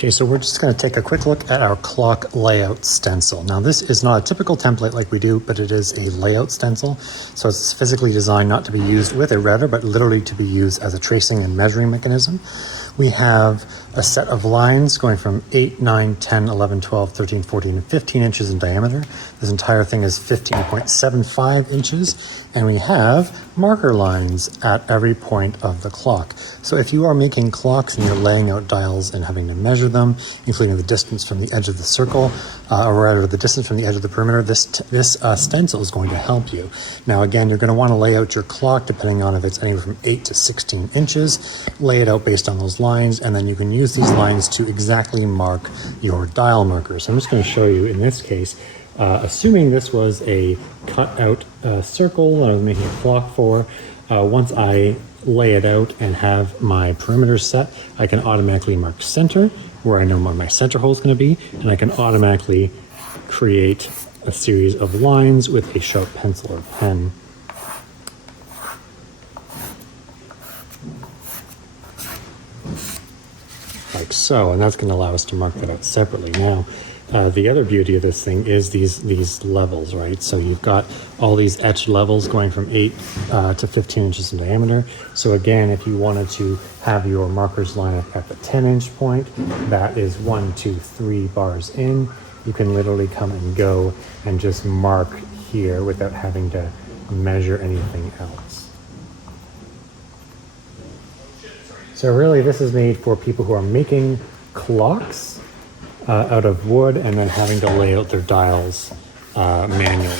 Okay, so we're just going to take a quick look at our clock layout stencil. Now this is not a typical template like we do, but it is a layout stencil. So it's physically designed not to be used with a router, but literally to be used as a tracing and measuring mechanism. We have a set of lines going from 8, 9, 10, 11, 12, 13, 14, and 15 inches in diameter. This entire thing is 15.75 inches. And we have marker lines at every point of the clock. So if you are making clocks and you're laying out dials and having to measure them, including the distance from the edge of the circle, or rather the distance from the edge of the perimeter, this stencil is going to help you. Now again, you're going to want to lay out your clock depending on if it's anywhere from 8 to 16 inches. Lay it out based on those lines, and then you can use these lines to exactly mark your dial markers. So I'm just going to show you in this case, assuming this was a cut out circle I was making a clock for, once I lay it out and have my perimeter set, I can automatically mark center where I know where my center hole is going to be, and I can automatically create a series of lines with a sharp pencil or pen. Like so, and that's going to allow us to mark that out separately. Now, the other beauty of this thing is these levels, right? So you've got all these etched levels going from 8 to 15 inches in diameter. So again, if you wanted to have your markers line up at the 10-inch point, that is 1, 2, 3 bars in. You can literally come and go and just mark here without having to measure anything else. So really, this is made for people who are making clocks out of wood and then having to lay out their dials manually.